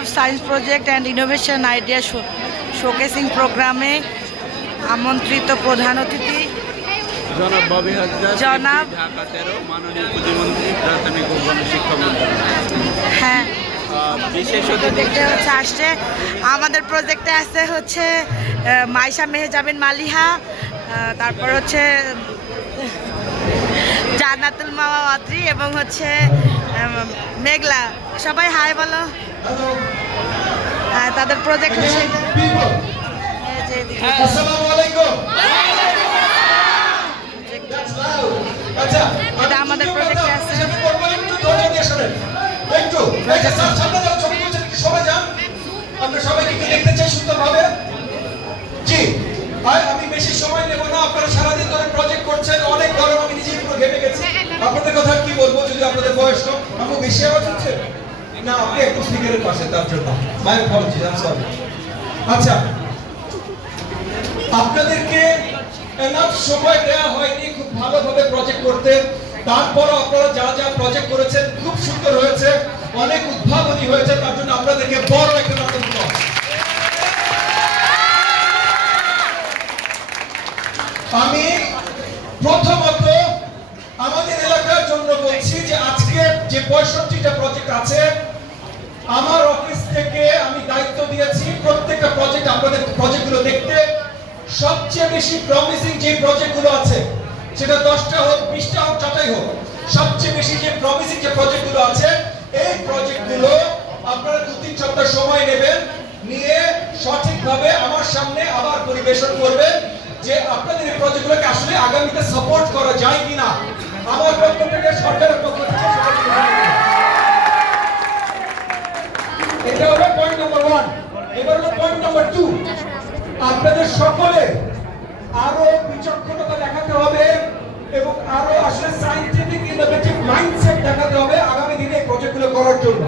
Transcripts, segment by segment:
Of science project and innovation idea showcasing প্রোগ্রামে আমন্ত্রিত প্রধান অতিথি জনাব ববি হাজরা, জনাব ঢাকা 13 মাননীয় প্রতিমন্ত্রী প্রাথমিক ও গণশিক্ষা মন্ত্রী। হ্যাঁ, বিশেষ প্রজেক্টে আসছে আমাদের প্রজেক্টে আছে হচ্ছে মাইশা মেহজাবিন মালিহা, তারপর হচ্ছে জান্নাতুল মাওয়া অত্রি এবং হচ্ছে মেঘলা। সবাই হাই বলো। তাদের প্রজেক্ট হচ্ছে এটা আমাদের প্রজেক্টে আছে। আমি বেশি সময় নেব না, আপনারা সারাদিন ধরে প্রজেক্ট করছেন, অনেক গরম, আমি নিজেই পুরো ঘেমে গেছি। আপনাদের কথা কি বলবো, যদি আপনাদের বয়স কম। আমি বেশি আওয়াজ হচ্ছে না, আপনি একটু স্পিকারের পাশে, তার জন্য মাই অ্যাপলজি, আই এম সরি। আচ্ছা, আপনাদেরকে এনাফ সময় দেওয়া হয়নি খুব ভালোভাবে প্রজেক্ট করতে। তারপরও আপনারা যা যা প্রজেক্ট করেছেন খুব সুন্দর হয়েছে, অনেক উদ্ভাবনী হয়েছে, তার জন্য আপনাদেরকে বড় একটা রকম আমি প্রথমত আমাদের এলাকার জন্য বলছি যে আজকে যে 65টা প্রজেক্ট আছে, আমার অফিস থেকে আমি দায়িত্ব দিয়েছি প্রত্যেকটা প্রজেক্ট, আপনাদের প্রজেক্টগুলো দেখতে। সবচেয়ে বেশি প্রমিসিং যে প্রজেক্টগুলো আছে, সেটা 10টা হোক 20টা হোক যতই হোক, সবচেয়ে বেশি যে প্রমিসিং যে প্রজেক্টগুলো আছে, এই প্রজেক্টগুলো আপনারা 2-3 সপ্তাহ সময় নেবেন, নিয়ে সঠিকভাবে আমার সামনে আবার পরিবেশন করবেন যে আপনাদের এই প্রজেক্টগুলোকে আসলে আগামীতে সাপোর্ট করা যায় কিনা। আমার পক্ষ থেকে, সরকারের পক্ষ থেকে এটা হলো পয়েন্ট নাম্বার 1। এবার হলো পয়েন্ট নাম্বার 2। আপনাদের সকলে আরো বিচক্ষণতা দেখাতে হবে এবং আরো আসলে সায়েন্টিফিক ইনোভেটিভ মাইন্ডসেট দেখাতে হবে আগামী দিনে এই প্রজেক্টগুলো করার জন্য।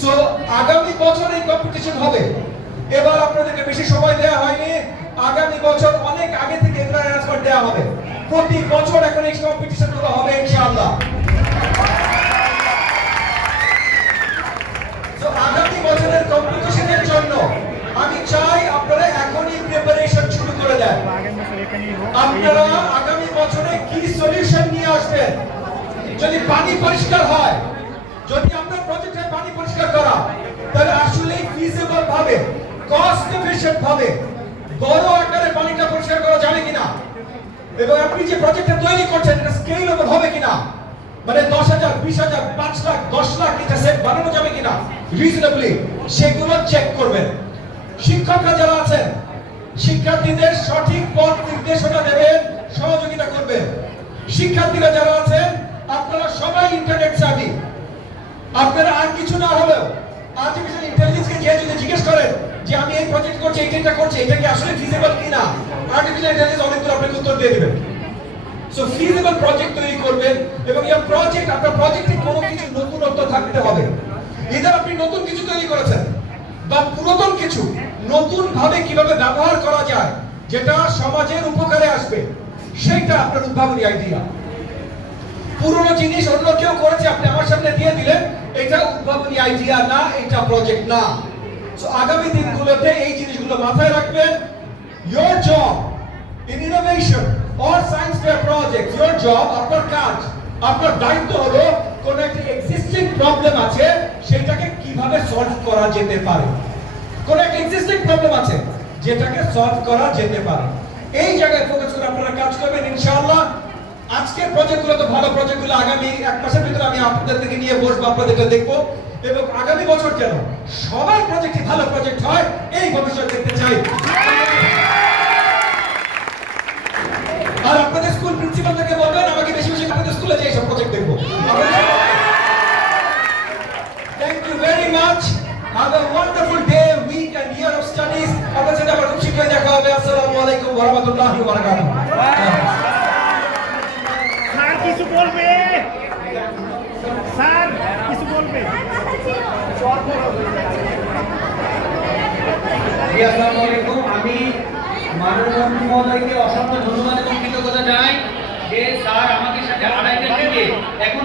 সো আগামী বছর এই কম্পিটিশন হবে। এবার আপনাদেরকে বেশি সময় দেওয়া হয়নি, আগামী বছর অনেক আগে থেকে এগুলো অ্যানাউন্সমেন্ট দেওয়া হবে। প্রতি বছর এখন এই কম্পিটিশনগুলো হবে ইনশাআল্লাহ। তো আগামী বছরের কম্পিটিশনের জন্য আমি চাই আপনারা এখনই প্রিপারেশন শুরু করে দেন। আপনারা আগামী বছরে কি সলিউশন নিয়ে আসবেন। যদি পানি পরিষ্কার হয়, যদি আপনার প্রজেক্টে পানি পরিষ্কার করা, তাহলে আসলে ফিজিবল ভাবে, কস্ট এফিশিয়েন্ট ভাবে বড় আকারে পানিটা পরিষ্কার করা যাবে কিনা, এবং আপনি যে প্রজেক্টটা তৈরি করছেন এটা স্কেলেবল হবে কিনা, মানে 10,000, 20,000, 5 লাখ, 10 লাখ এটা সেট বানানো যাবে কিনা রিজনেবলি, সেগুলো চেক করবেন। শিক্ষকরা যারা আছেন, শিক্ষার্থীদের সঠিক পথ নির্দেশনা দেবেন, সহযোগিতা করবেন। শিক্ষার্থীরা যারা আছেন, আপনারা সবাই ইন্টারনেট সার্ভিং। আপনারা আর কিছু না হলেও আর্টিফিশিয়াল ইন্টেলিজেন্সকে যে যদি জিজ্ঞেস করেন যে আমি এই প্রজেক্ট করছি, এইটা করছি, এটা কি আসলে ফিজিবল কিনা, আর্টিফিশিয়াল ইন্টেলিজেন্স অনেকগুলো আপনাকে উত্তর দিয়ে দিবেন। সো ফিজিবল প্রজেক্ট তৈরি করবেন এবং এই প্রজেক্ট, আপনার প্রজেক্টে কোনো কিছু নতুনত্ব থাকতে হবে। এদের আপনি নতুন কিছু তৈরি করেছেন বা পুরাতন কিছু নতুন ভাবে কিভাবে ব্যবহার করা যায় যেটা সমাজের উপকারে আসবে, সেইটা আপনার উদ্ভাবনী আইডিয়া। পুরনো জিনিস অন্য কেউ করেছে, আপনি আমার সামনে দিয়ে দিলেন, এটা উদ্ভাবনী আইডিয়া না, এটা প্রজেক্ট না। সো আগামী দিনগুলোতে এই জিনিসগুলো মাথায় রাখবেন। your job in innovation or science fair projects, your job, আপনার কাজ, আপনার দায়িত্ব হলো কোন একটা এক্সিস্টিং প্রবলেম আছে সেটাকে কিভাবে সলভ করা যেতে পারে। কোন একটা এক্সিস্টিং প্রবলেম আছে যেটাকে সলভ করা যেতে পারে, এই জায়গায় ফোকাস করে আপনারা কাজ করবেন ইনশাআল্লাহ। আজকের প্রজেক্টগুলো তো ভালো প্রজেক্টগুলো, আগামী 1 মাসের ভিতরে আমি আপনাদের থেকে নিয়ে বসবো, আপনাদেরকে দেখবো, এবং আগামী বছর যেন সবার প্রজেক্টই ভালো প্রজেক্ট হয়, এই ভবিষ্যৎ দেখতে চাই। আর আপনাদের স্কুল প্রিন্সিপালদেরকে বলবেন আমাকে বেশি বেশি আপনাদের স্কুলে যে সব প্রজেক্ট দেখবো। Thank you very much. Have a wonderful day, week and year of studies. আপনাদের সাথে আবার খুব শীঘ্রই দেখা হবে। আসসালামু আলাইকুম ওয়া রাহমাতুল্লাহি ওয়া বারাকাতুহু। স্যার কিছু বলবে? স্যার কিছু বলবে? আসসালামু আলাইকুম। আমি মাননীয় মন্ত্রী মহোদয়কে অসংখ্য ধন্যবাদ এবং কৃতজ্ঞতা জানাই যে স্যার আমাকে 2:30 থেকে এখন